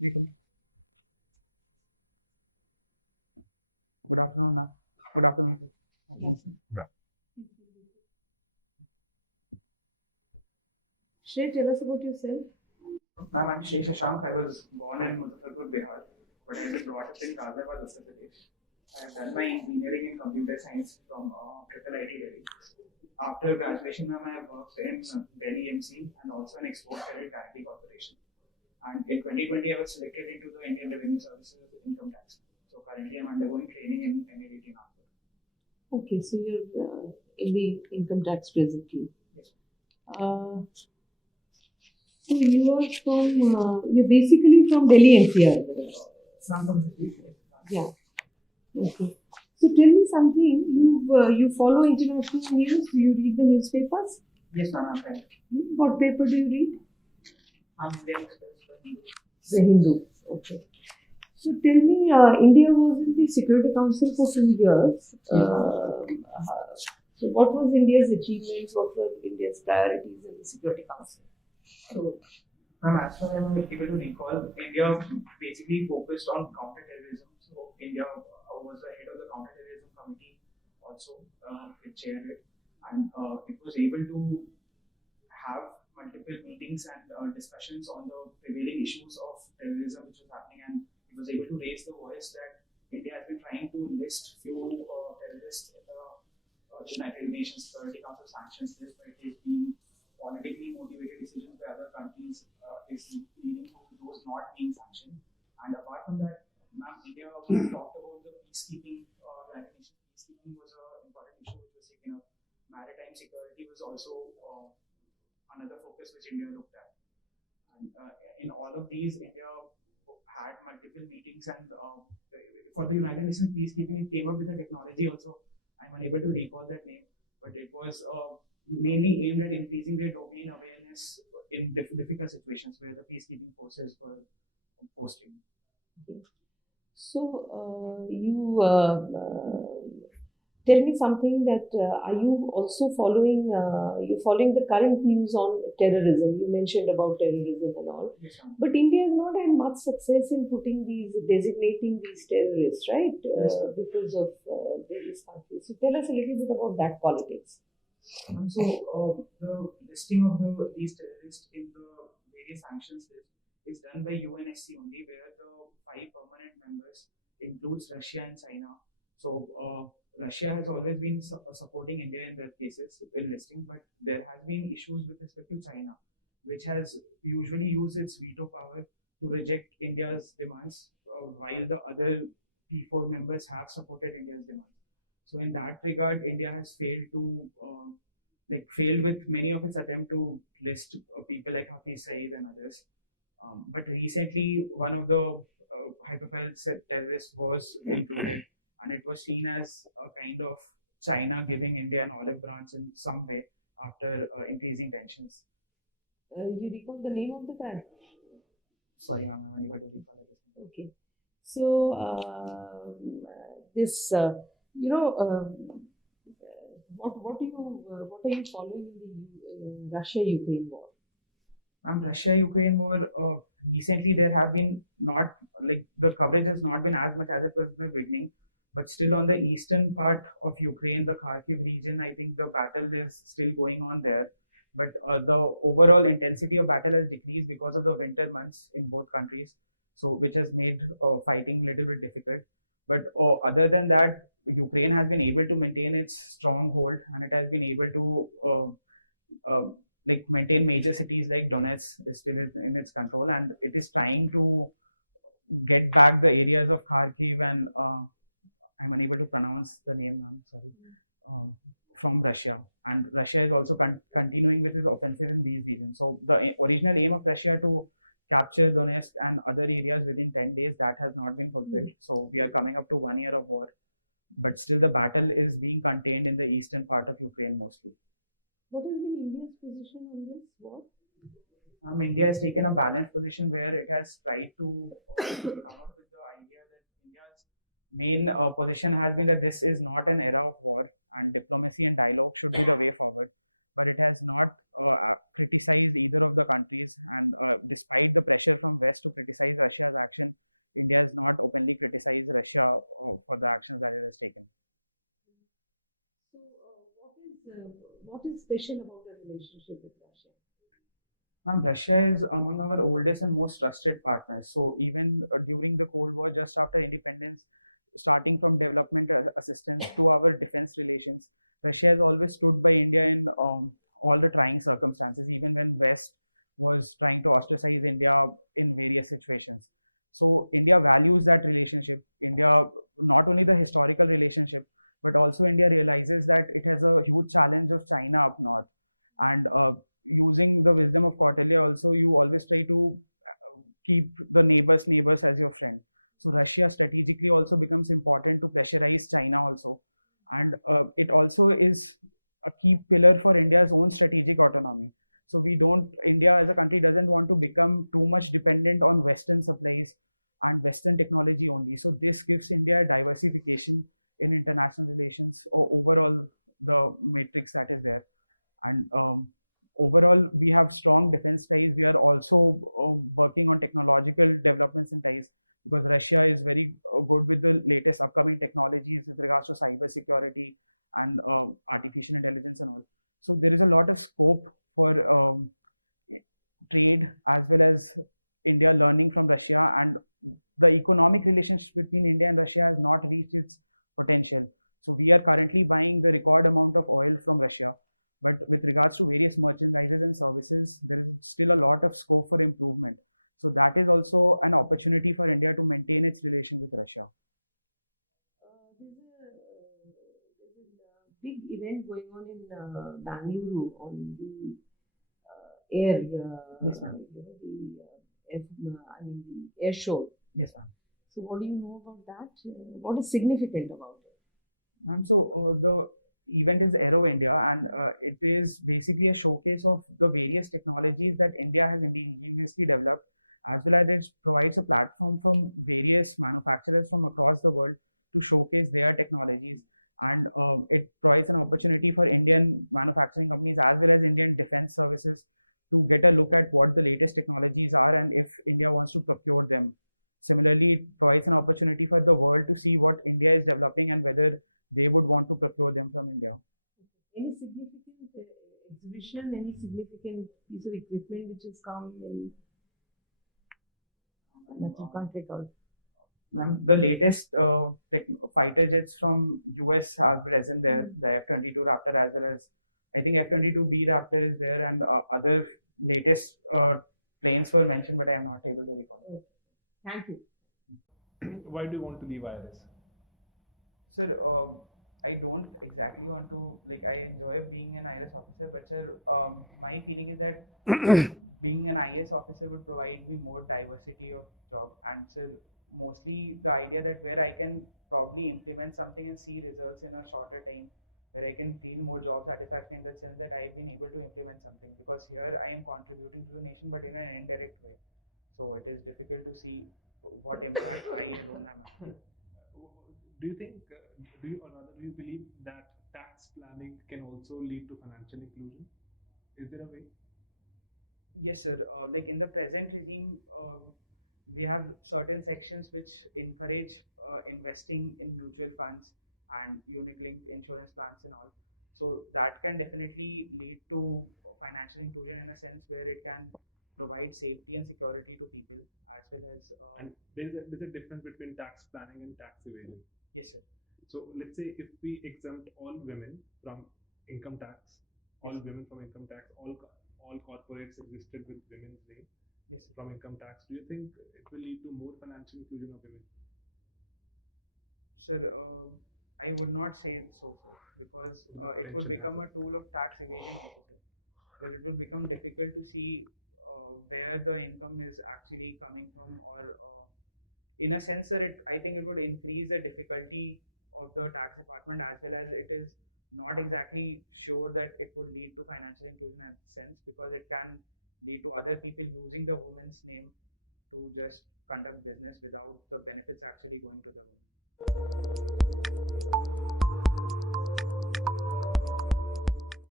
Welcome. Good afternoon, ma'am. Good afternoon, sir. Afternoon, sir. Shrey, tell us about yourself. Ma'am, I'm Shrey Shashank. I was born in Muzaffarpur, Bihar, but I was brought up in Ghaziabad, Uttar Pradesh. I have done my engineering in computer science from Triple IT Delhi. After graduation, ma'am, I have worked in Delhi MC and also an export credit guarantee corporation. And in 2020, I was selected into the Indian Revenue Services Income Tax. So currently, I'm undergoing training in NAVT Nagpur. Okay, so you're in the income tax presently. Yes. So you're basically from Delhi NCR. Some from the Yeah. Okay. So tell me something. You follow international news? Do you read the newspapers? Yes, ma'am, I'm right. What paper do you read? I'm Indian Express. The Hindu. Okay. So tell me, India was in the Security Council for 2 years. So what was India's achievements? What were India's priorities in the Security Council? So, ma'am, as far as I'm able to recall, India basically focused on counter-terrorism. So, India was the head of the counter-terrorism committee, also it chaired it, and it was able to have multiple meetings and discussions on the prevailing issues of terrorism which was happening, and it was able to raise the voice that India has been trying to list few terrorists in the United Nations Security Council sanctions list, but it is being politically motivated decisions by other countries is leading to those not being sanctioned. And apart from that, ma'am, India talked about the peacekeeping. United Nations peacekeeping was an important issue which was taken up. Maritime security was also another focus which India looked at. And in all of these, India had multiple meetings, and for the United Nations peacekeeping, it came up with a technology also. I'm unable to recall that name, but it was mainly aimed at increasing their domain awareness in difficult situations where the peacekeeping forces were posting. So tell me something that are you also following? You following the current news on terrorism? You mentioned about terrorism and all, Yes, ma'am. but India has not had much success in designating these terrorists, right? Yes. Because of various countries. So tell us a little bit about that politics. So the listing of these terrorists in the various sanctions list is done by UNSC only, where the 5 permanent members includes Russia and China. So Russia has always been supporting India in their cases in listing, but there has been issues with respect to China, which has usually used its veto power to reject India's demands, while the other P4 members have supported India's demands. So in that regard, India has failed with many of its attempt to list people like Hafiz Saeed and others. But recently, one of the high-profile terrorists was included, and it was seen as a kind of China giving India an olive branch in some way after increasing tensions. You recall the name of the guy? Sorry, ma'am, I'm unable to recall at this moment. Okay. So this, what are you following in the Russia-Ukraine war? Russia-Ukraine war, recently there have been not like the coverage has not been as much as it was in the beginning, but still on the eastern part of Ukraine, the Kharkiv region, I think the battle is still going on there. But the overall intensity of battle has decreased because of the winter months in both countries, so which has made fighting a little bit difficult. But other than that, Ukraine has been able to maintain its stronghold, and it has been able to maintain major cities like Donetsk is still in its control, and it is trying to get back the areas of Kharkiv and I'm unable to pronounce the name. I'm sorry. From Russia, and Russia is also continuing with its offensive in these regions. So the original aim of Russia to capture Donetsk and other areas within 10 days, that has not been fulfilled. So we are coming up to 1 year of war, but still the battle is being contained in the eastern part of Ukraine mostly. What has been India's position on this war? India has taken a balanced position where it has tried to come up with the idea that India's main position has been that this is not an era of war and diplomacy and dialogue should be the way forward. but it has not criticized either of the countries. And despite the pressure from West to criticize Russia's action, India has not openly criticized Russia for the actions that it has taken. So, what is special about the relationship with Russia? Russia is among our oldest and most trusted partners. So even during the Cold War, just after independence, starting from development assistance to our defense relations, Russia has always stood by India in all the trying circumstances, even when West was trying to ostracize India in various situations. So India values that relationship. India, not only the historical relationship, but also India realizes that it has a huge challenge of China up north. And using the wisdom of Kautilya also, you always try to keep the neighbors as your friend. So Russia strategically also becomes important to pressurize China also. And it also is a key pillar for India's own strategic autonomy. So India as a country doesn't want to become too much dependent on Western supplies and Western technology only. So this gives India diversification in international relations or overall the matrix that is there. And overall, we have strong defense ties. We are also working on technological developments and ties, because Russia is very good with the latest upcoming technologies with regards to cyber security and artificial intelligence and all. So there is a lot of scope for trade, as well as India learning from Russia, and the economic relationship between India and Russia has not reached its potential. So we are currently buying the record amount of oil from Russia, but with regards to various merchandises and services, there is still a lot of scope for improvement. So that is also an opportunity for India to maintain its relation with Russia. There's a big event going on in Bangalore on the air. Yes, ma'am. The air show. Yes, ma'am. So, what do you know about that? What is significant about it? Ma'am, so the event is Aero India, and it is basically a showcase of the various technologies that India has indigenously developed, as well as it provides a platform from various manufacturers from across the world to showcase their technologies. And it provides an opportunity for Indian manufacturing companies as well as Indian defense services to get a look at what the latest technologies are and if India wants to procure them. Similarly, it provides an opportunity for the world to see what India is developing and whether they would want to procure them from India. Any significant exhibition, any significant piece of equipment which has come in that you can't take out? Ma'am, the latest fighter jets from US are present there, the F-22 Raptor, as well as I think F-22B Raptor is there, and other latest planes were mentioned, but I am not able to recall. Thank you. Why do you want to leave IRS? Sir, I don't exactly want to, like, I enjoy being an IRS officer, but sir, my feeling is that being an IAS officer would provide me more diversity of job, and sir, mostly the idea that where I can probably implement something and see results in a shorter time, where I can feel more job satisfaction in the sense that I've been able to implement something, because here I am contributing to the nation, but in an indirect way. So it is difficult to see what impact I alone am having. Do you think, do you believe that tax planning can also lead to financial inclusion? Is there a way? Yes, sir. Like in the present regime, we have certain sections which encourage investing in mutual funds and unit-linked insurance plans and all. So that can definitely lead to financial inclusion in a sense where it can provide safety and security to people, as well as. And there's a difference between tax planning and tax evasion. Yes, sir. So let's say if we exempt all women from income tax, all Yes, women from income tax, all corporates existed with women's name, yes, from income tax, do you think it will lead to more financial inclusion of women? sir. I would not say so, sir, because it would become a tool of tax evasion also, sir. Because it will become difficult to see where the income is actually coming from, or in a sense, sir, I think it would increase the difficulty of the tax department, as well as it is not exactly sure that it would lead to financial inclusion in that sense, because it can lead to other people using the woman's name to just conduct business without the benefits actually going to the woman.